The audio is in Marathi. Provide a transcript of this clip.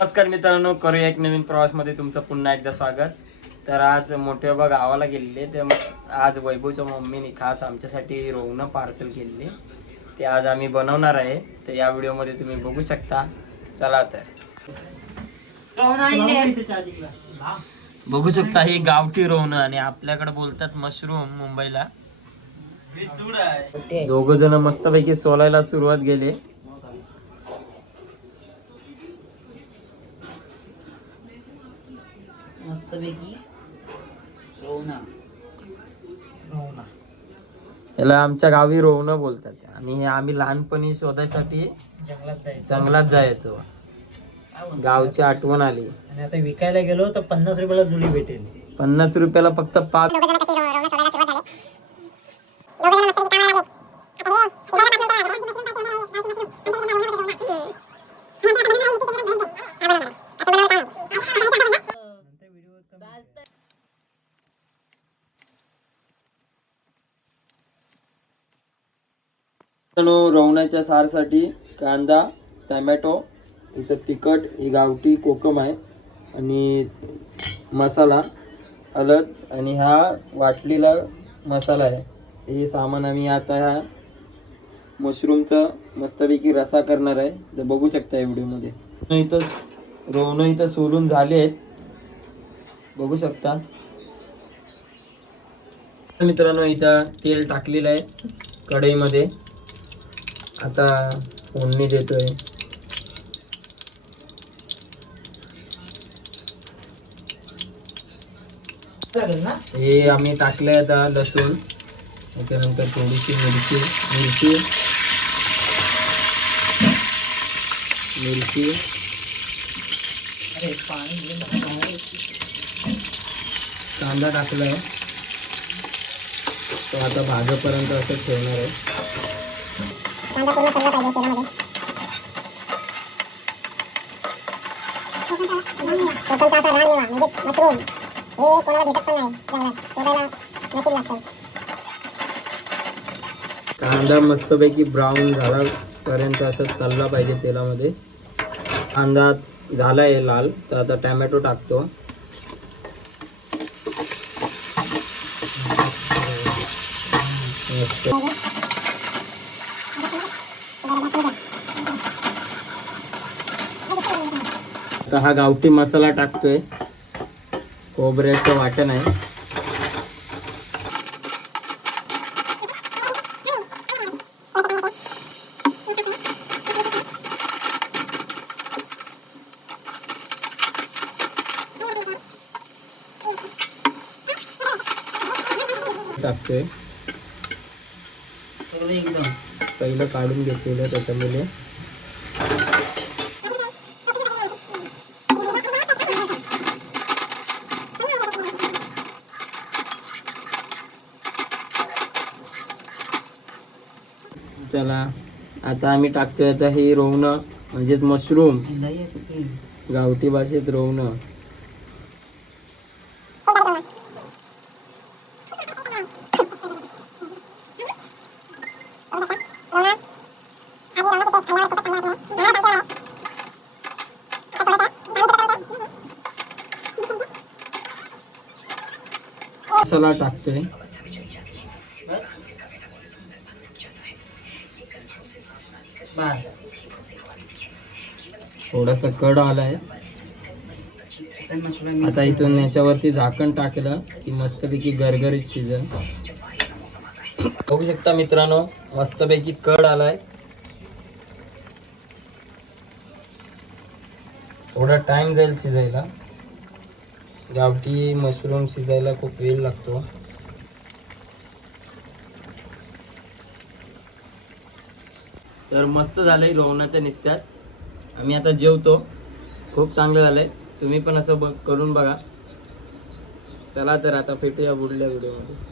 नमस्कार मित्रांनो, करूया एक नवीन प्रवासमध्ये तुमचं पुन्हा एकदा स्वागत. तर आज मोठे बाबा गावाला गेलेले, तर आज वैभवच्या मम्मीने खास आमच्यासाठी रोहन पार्सल केलेले. ते आज आम्ही बनवणार आहे, तर या व्हिडिओमध्ये तुम्ही बघू शकता. चला तर बघू शकता ही गावठी रोहन आणि आपल्याकडे बोलतात मशरूम मुंबईला. दोघ जण मस्तपैकी सोलायला सुरुवात केली. मस्तपैकी याला आमच्या गावी रोहन बोलतात. आणि आम्ही लहानपणी शोधायसाठी जंगलात जायचो. गावची आठवण आली. आणि आता विकायला गेलो तर 50 रुपयाला जुडी भेटेल. 50 रुपयाला फक्त 5. रोवण्याच्या सारसाठी कांदा, टोमॅटो, इथं तिखट, ही गावठी कोकम आहे आणि मसाला, हळद आणि हा वाटलेला मसाला आहे. हे सामान आम्ही आता ह्या मशरूमचा मस्तपैकी रसा करणार आहे. तर बघू शकता या व्हिडिओमध्ये. इथं रोवणं इथं सोलून झाले आहेत, बघू शकता मित्रांनो. इथं तेल टाकलेलं आहे कढईमध्ये. आता फोडणी देतोय. हे आम्ही टाकले आता लसूण, त्याच्यानंतर थोडीशी मिरची कांदा टाकलाय. तो आता भाजेपर्यंत असं ठेवणार आहे. कांदा पूर्ण तळला पाहिजे तेलामध्ये. मशरूम हे कोणाला भेटत पण नाही जंगलात, शोधायला नशीब लागतं. कांदा मस्तपैकी ब्राऊन झाल्यापर्यंत असं तळला पाहिजे तेलामध्ये. कांदा झालाय लाल, तर आता टोमॅटो टाकतो. आता हा गावठी मसाला टाकतोय. खोबऱ्याचं वाटण आहे. टाकतोय एकदम पहिलं काढून घेतलेलं त्याच्यामध्ये. चला आता आम्ही टाकतोय आता हे रोहणं म्हणजेच मशरूम, गावठी भाषेत रोहणं. मसाला टाकतोय. बस थोडासा कड आलाय. आता इथून याच्यावरती झाकण टाकलं की मस्तपैकी गरगरीत शिजल. बघू शकता मित्रांनो, मस्तपैकी कड आलाय. थोडा टाइम जाईल शिजायला. गावठी मशरूम शिजायला खूप वेळ लागतो. तर मस्त झालंय रोहनाच्या निस्त्यास. आम्ही आता जेवतो. खूप चांगलं झालंय. तुम्ही पण असं करून बघा. चला तर आता भेटूया पुढल्या व्हिडिओमध्ये.